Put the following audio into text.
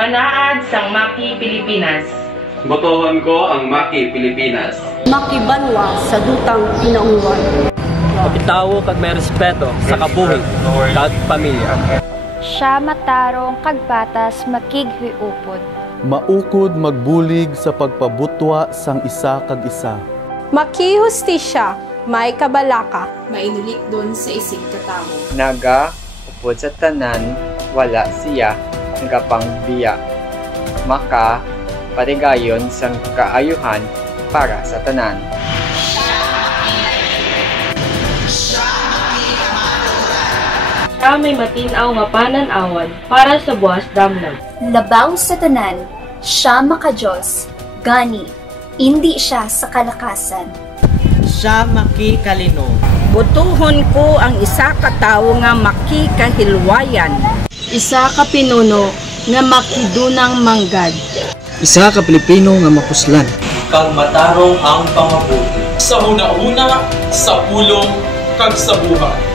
Panaad sang Maki Pilipinas. Botohan ko ang Maki Pilipinas. Makibanwa sa dutang pinaunwan. Kapitawo kag may respeto sa kabuhi kag pamilya. Siya matarong kag batas makighiupod. Maukod magbulig sa pagpabutwa sang isa kag isa. Makihustisya, may kabalaka. Mainilik doon sa isig katamo. Naga, upod sa tanan, wala siya, nagapangbiya. Maka, parigayon sang kaayuhan para sa tanan. Siya may matinaw nga pananawan para sa buwas damnam. Labaw sa tanan, siya makajos, gani, hindi siya sa kalakasan. Siya makikalino. Butuhon ko ang isa ka tawo nga makikahilwayan. Isa ka pinuno nga makidunang manggad. Isa ka Pilipino nga mapuslan. Kag matarong ang pangabuti. Sa una-una, sa pulong, kag sa buhay.